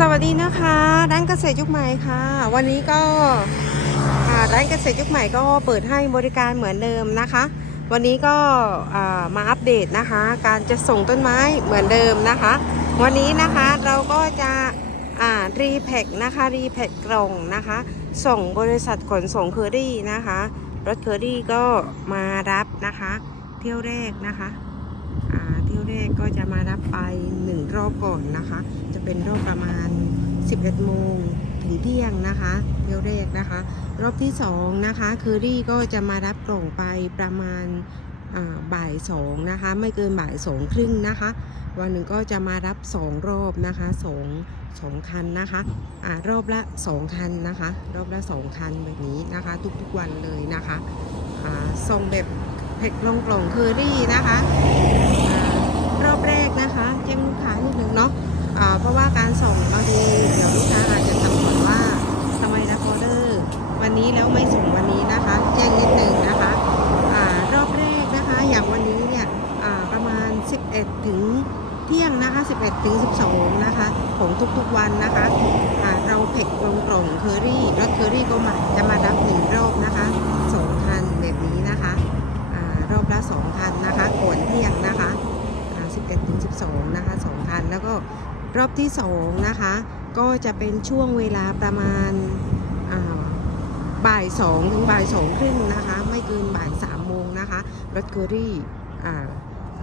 สวัสดีนะคะ ร้านเกษตรยุคใหม่ค่ะ วันนี้ก็ร้านเกษตรยุคใหม่ก็เปิดให้บริการเหมือนเดิมนะคะ วันนี้ก็มาอัปเดตนะคะ การจะส่งต้นไม้เหมือนเดิมนะคะ วันนี้นะคะเราก็จะรีแพ็คนะคะรีแพ็คกล่องนะคะ ส่งบริษัทขนส่งเคอรี่นะคะรถเคอรี่ก็มารับนะคะ เที่ยวแรกนะคะ ที่ยวแรกก็จะมารับไปหนึ่งรอบก่อนนะคะ จะเป็นรอบประมาณ 11โมงถึงเที่ยงนะคะเที่ยวแรกนะคะ รอบที่สองนะคะเคอรี่ก็จะมารับกล่องไปประมาณบ่ายสองนะคะ ไม่เกินบ่ายสองครึ่งนะคะ วันหนึ่งก็จะมารับสองรอบนะคะสองสองคันนะคะอ่ารอบละสองคันนะคะ รอบละสองคันแบบนี้นะคะ ทุกๆวันเลยนะคะอ่าส่งแบบเผ็ดลงกล่องเคอรี่นะคะ รอบแรกนะคะแจ้งลูกค้านิดนึงเนาะเพราะว่าการส่งบางทีเดี๋ยวลูกค้าอาจจะสับสนว่าทำไมรับออเดอร์วันนี้แล้วไม่ส่งวันนี้นะคะ แจ้งนิดนึงนะคะอรอบแรกนะคะอย่างวันนี้เนี่ยประมาณ 11 ถึงเที่ยงนะคะ 11 ถึง 12 นะคะ ของทุกๆวันนะคะอ่าเราเพ็กลงกล่องเคอรี่รถเคอรี่ก็มาจะมารับหนึ่งรอบนะคะสองคันแบบนี้นะคะอารอบละสองคันนะคะก่อนเที่ยงนะคะ อ่า 11ถึง12 นะคะ 2 คัน แล้วก็รอบที่ 2 นะคะ ก็จะเป็นช่วงเวลาประมาณอ่าบ่าย2ถึงบ่าย2ครึ่งนะคะ ไม่เกินบ่าย3โมงนะคะ รถเกอรี่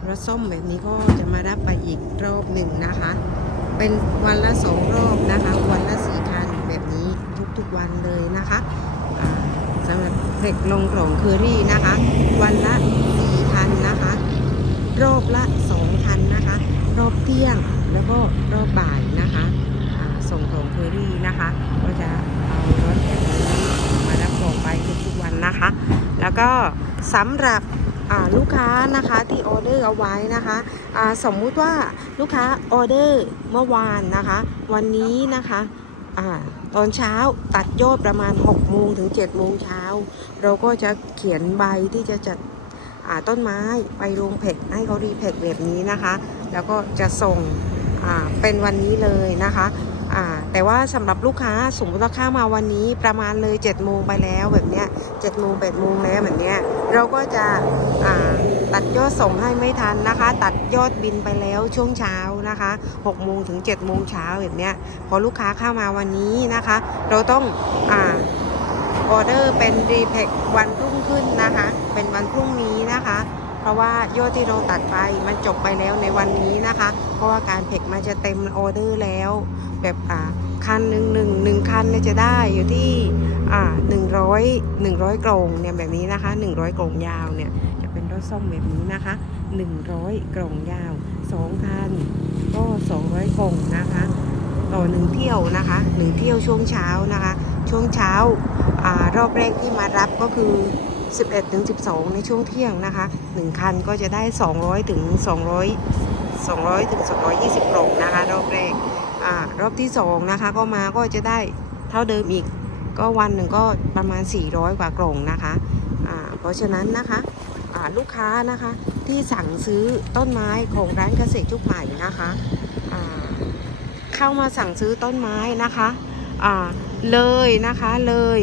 รถส้มแบบนี้ก็จะมารับไปอีกรอบหนึ่งนะคะ เป็นวันละ2รอบนะคะ วันละ4คันแบบนี้ทุกๆวันเลยนะคะสำหรับเด็กลงกล่องเคอรี่นะคะ วันละ 4 คันนะคะ รอบละ2คันนะคะ รอบเที่ยงแล้วก็รอบบ่ายนะคะส่งของเคอรี่นะคะ ก็จะเอารถแบบนี้มารับส่งไปทุกๆวันนะคะ แล้วก็สำหรับลูกค้านะคะที่ออเดอร์เอาไว้นะคะสมมุติว่าลูกค้าออเดอร์เมื่อวานนะคะ วันนี้นะคะอาตอนเช้าตัดยอดประมาณ6โมงถึง7โมงเช้า เราก็จะเขียนใบที่จะจัดต้นไม้ไปลงเพกให้เขารีเพกแบบนี้นะคะ แล้วก็จะส่งเป็นวันนี้เลยนะคะแต่ว่าสำหรับลูกค้าสมมติว่าข้ามาวันนี้ประมาณเลย7จ็ดโมงไปแล้วแบบเนี้ยเจ็ดโมงแปดโมงแล้วแบบเนี้ยเราก็จะตัดยอดส่งให้ไม่ทันนะคะ ตัดยอดบินไปแล้วช่วงเช้านะคะ6กโมงถึง7จ็ดโมงเช้าแบบเนี้ยพอลูกค้าเข้ามาวันนี้นะคะ เราต้องออเดอร์เป็นรีแพ็กวันพรุ่งขึ้นนะคะ เป็นวันพรุ่งนี้นะคะ เพราะว่ายอดที่เราตัดไปมันจบไปแล้วในวันนี้นะคะ เพราะว่าการเพกมันจะเต็มออเดอร์แล้ว แบบอ่าคันหนึ่งหนึ่งหนึ่งคันเนี่ยจะได้อยู่ที่อ่าหนึ่งร้อยหนึ่งร้อยกล่องเนี่ยแบบนี้นะคะหนึ่งร้อยกล่องยาวเนี่ยจะเป็นรถส้มแบบนี้นะคะหนึ่งร้อยกล่องยาวสองคันก็สองร้อยกล่องนะคะต่อหนึ่งเที่ยวนะคะหนึ่งเที่ยวช่วงเช้านะคะ ช่วงเช้าอารอบแรกที่มารับก็คือ 11ถึง12 ในช่วงเที่ยงนะคะ1คันก็จะได้ 200ถึง200 200ถึง220กล่องนะคะรอบแรกอ่ารอบที่2นะคะก็มาก็จะได้เท่าเดิมอีก ก็วันหนึ่งก็ประมาณ 400 กว่ากล่องนะคะอ่าเพราะฉะนั้นนะคะอ่าลูกค้านะคะที่สั่งซื้อต้นไม้ของร้านเกษตรจุกใหม่นะคะอ่าเข้ามาสั่งซื้อต้นไม้นะคะอ่าเลยนะคะเลย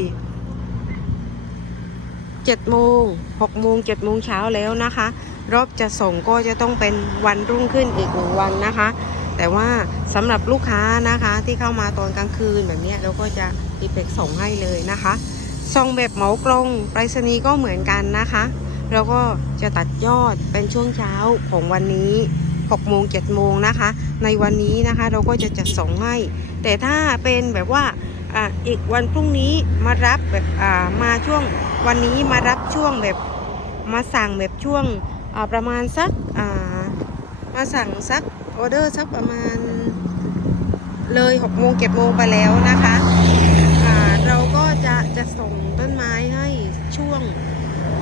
7โมง6โมง7โมงเช้าแล้วนะคะ รอบจะส่งก็จะต้องเป็นวันรุ่งขึ้นอีกหนึ่งวันนะคะ แต่ว่าสำหรับลูกค้านะคะที่เข้ามาตอนกลางคืนแบบนี้เราก็จะรีเฟกส่งให้เลยนะคะส่งแบบเหมากลงไปรษณีย์ก็เหมือนกันนะคะเราก็จะตัดยอดเป็นช่วงเช้าของวันนี้6โมง7โมงนะคะ ในวันนี้นะคะเราก็จะจัดส่งให้ แต่ถ้าเป็นแบบว่าอ่าอีกวันพรุ่งนี้มารับแบบอ่ามาช่วง วันนี้มารับช่วงแบบมาสั่งแบบช่วงประมาณสักมาสั่งสักออเดอร์สักประมาณเลย6โมง7โมงไปแล้วนะคะเราก็จะจะส่งต้นไม้ให้ช่วง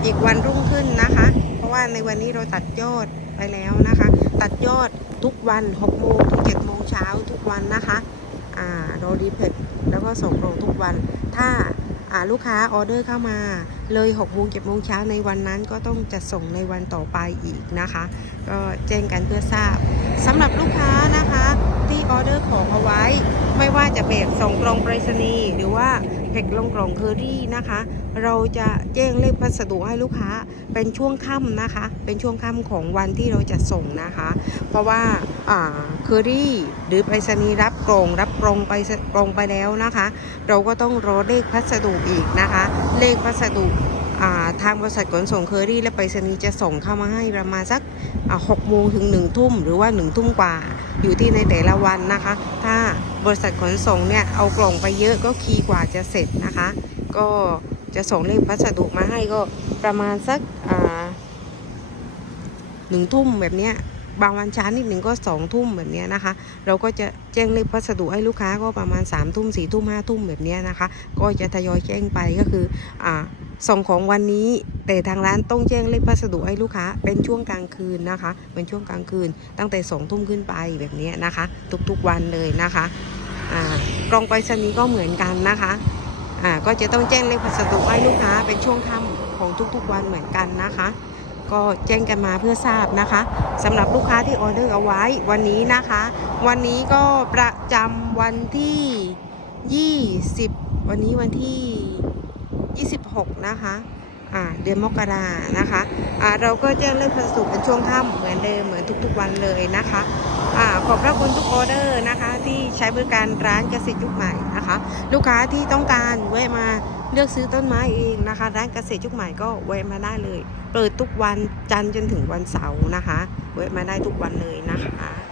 อีกวันรุ่งขึ้นนะคะ เพราะว่าในวันนี้เราตัดยอดไปแล้วนะคะ ตัดยอดทุกวัน6โมงถึง7โมงเช้าทุกวันนะคะเรารีเพทแล้วก็ส่งตรงทุกวันถ้า ลูกค้าออเดอร์เข้ามาเลย6โมง7โมงเช้าในวันนั้นก็ต้องจะส่งในวันต่อไปอีกนะคะ ก็แจ้งกันเพื่อทราบสำหรับลูกค้านะคะที่ออเดอร์ของเอาไว้ ไม่ว่าจะแบบส่งกล่องไปรษณีย์หรือว่าแพ็คลงกล่องเคอรี่นะคะ เราจะแจ้งเลขพัสดุให้ลูกค้าเป็นช่วงค่ำนะคะ เป็นช่วงค่ำของวันที่เราจะส่งนะคะ เพราะว่าอ่าเคอรี่หรือไปรษณีย์รับกล่องรับกล่องไปกล่องไปแล้วนะคะ เราก็ต้องรอเลขพัสดุอีกนะคะ เลขพัสดุ ทางบริษัทขนส่งเคอรี่และไปรษณีย์จะส่งเข้ามาให้ประมาณสักหกโมงถึงหนึ่งทุ่มหรือว่าหนึ่งทุ่มกว่าอยู่ที่ในแต่ละวันนะคะ ถ้าบริษัทขนส่งเนี่ยเอากล่องไปเยอะก็คีกว่าจะเสร็จนะคะ ก็จะส่งเลขพัสดุมาให้ก็ประมาณสักหนึ่งทุ่มแบบเนี้ยบางวันช้านิดหนึ่งก็สองทุ่มแบบนี้นะคะ เราก็จะแจ้งเลขพัสดุให้ลูกค้าก็ประมาณ3ามทุ่มสี่ทุ่มห้าทุ่มแบบนี้นะคะ ก็จะทยอยแจ้งไปก็คืออ่า ส่งของวันนี้ แต่ทางร้านต้องแจ้งเลขพัสดุให้ลูกค้า เป็นช่วงกลางคืนนะคะ เป็นช่วงกลางคืน ตั้งแต่สองทุ่มขึ้นไปแบบนี้นะคะ ทุกๆวันเลยนะคะอ่ากล่องไปรษณีย์ก็เหมือนกันนะคะอ่าก็จะต้องแจ้งเลขพัสดุให้ลูกค้า เป็นช่วงค่ำของทุกๆวันเหมือนกันนะคะ ก็แจ้งกันมาเพื่อทราบนะคะสำหรับลูกค้าที่ออเดอร์เอาไว้วันนี้นะคะ วันนี้ก็ประจำวันที่ 20 วันนี้วันที่ 26 นะคะอ่าเดือนมกรานะคะอ่าเราก็แจ้งเรื่องพัสดุเป็นช่วงค่ำเหมือนเดิมเหมือนทุกๆวันเลยนะคะอ่าขอบพระคุณทุกออเดอร์นะคะ ที่ใช้บริการร้านเกษตรยุคใหม่นะคะ ลูกค้าที่ต้องการแวะมาเลือกซื้อต้นไม้เองนะคะ ร้านเกษตรยุคใหม่ก็แวะมาได้เลย เปิดทุกวันจันทร์จนถึงวันเสาร์นะคะแวะมาได้ทุกวันเลยนะคะ